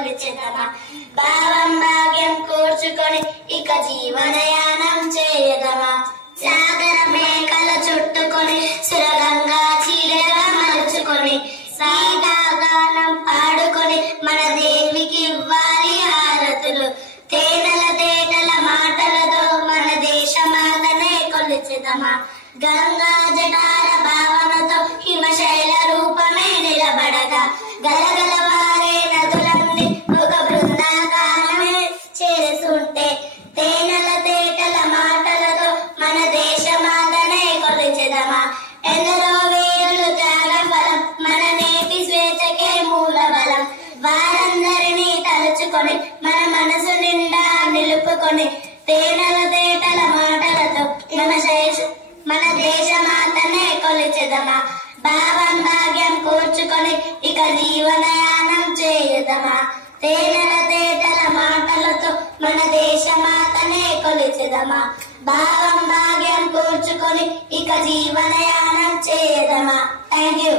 కొలిచెదమా భావం భాగ్యం కూర్చుకొని ఇక జీవనయానం చేయదమా సాగర మేకల చుట్టుకొని సురగంగా చీరగా మలుచుకొని సీతాగానం పాడుకొని మన దేవికి ఇవ్వాలి హారతులు తేనెల తేటల మాటలతో మన దేశమాతనే కొలిచెదమా గంగా జటార భావనతో హిమశైల రూపమే నిలబడగా గలగల వారే నదులన్నీ ఒక బృందాకారమే చేస్తుంటే తేనెల తేటల మాటలతో మన దేశమాతనే కొలిచెదమా ఎందరో వీరులు త్యాగ ఫలం మన నేటి స్వేచ్ఛకే మూల బలం వారందరినీ తలుచుకొని మన మనసు నిండా నిలుపుకొని తేనెల తేటల మాటలతో మన దేశమాతనే కొలిచెదమా భావం భాగ్యం కూర్చుకొని ఇక జీవనయానం చేయదమా తేనెల తేటల మాటలతో మన దేశమాతనే కొలిచెదమా భావం భాగ్యం కూర్చుకొని ఇక జీవనయానం చేయదమా థ్యాంక్ యూ